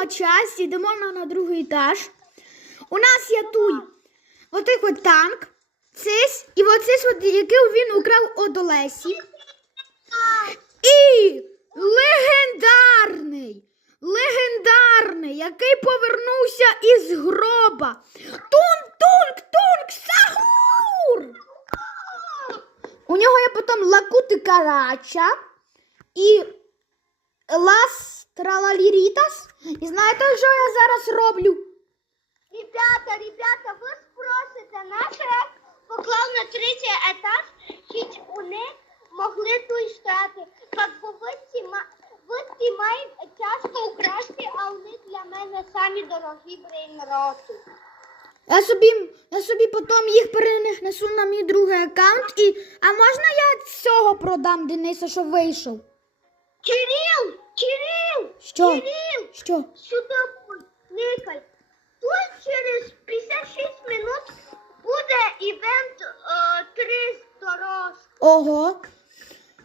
друга часть, йдемо на, другий етаж. У нас є туй отий от танк, цис, і оцис, от, який він украв од Олесі. І легендарний, легендарний, який повернувся із гроба. Тунк-тунк, тунк, сагур! У нього є потім лакути карача і лас тралалірітас. І знаєте, що я зараз роблю? Ребята, ребята, ви спросите, наш рек поклав на третій етаж, хоч вони могли тут стати. Как би ви ці, ма- ви ці мають часто украсти, а вони для мене самі дорогі брейнроти. Я собі, я собі потім їх перенесу на мій другий аккаунт. І, а можна я цього продам Дениса, що вийшов? Кирил! Кирил! Що? Кирил! Що? Сюди никай. Тут через 56 минут буде івент е, 3 дорожки. Ого.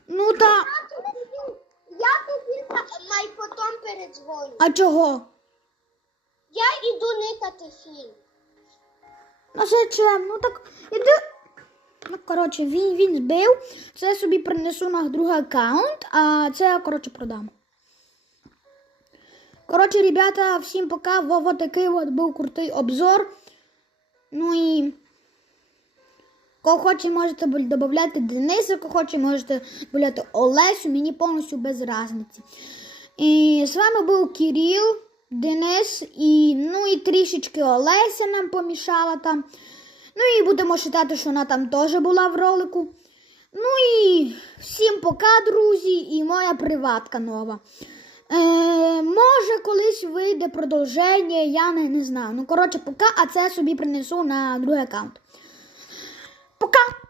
Ну та. Я тобі, я тобі за- передзвоню. А чого? Я іду никати фільм. Ну зачем? Ну так іди. Ну, коротше, він, він збив. Це собі принесу на другий аккаунт, а це я, коротше, продам. Коротше, ребята, всім пока. Во, такий от був крутий обзор. Ну і. Кого хоче, можете додати Дениса, кого хоче, можете додати Олесю, мені повністю без різниці. І з вами був Кирил, Денис і ну і трішечки Олеся нам помішала там. Ну і будемо вважати, що вона там теж була в ролику. Ну і всім пока, друзі, і моя приватка нова. Е, може, колись вийде продовження, я не, не знаю. Ну, коротше, пока, а це собі принесу на другий аккаунт. Пока!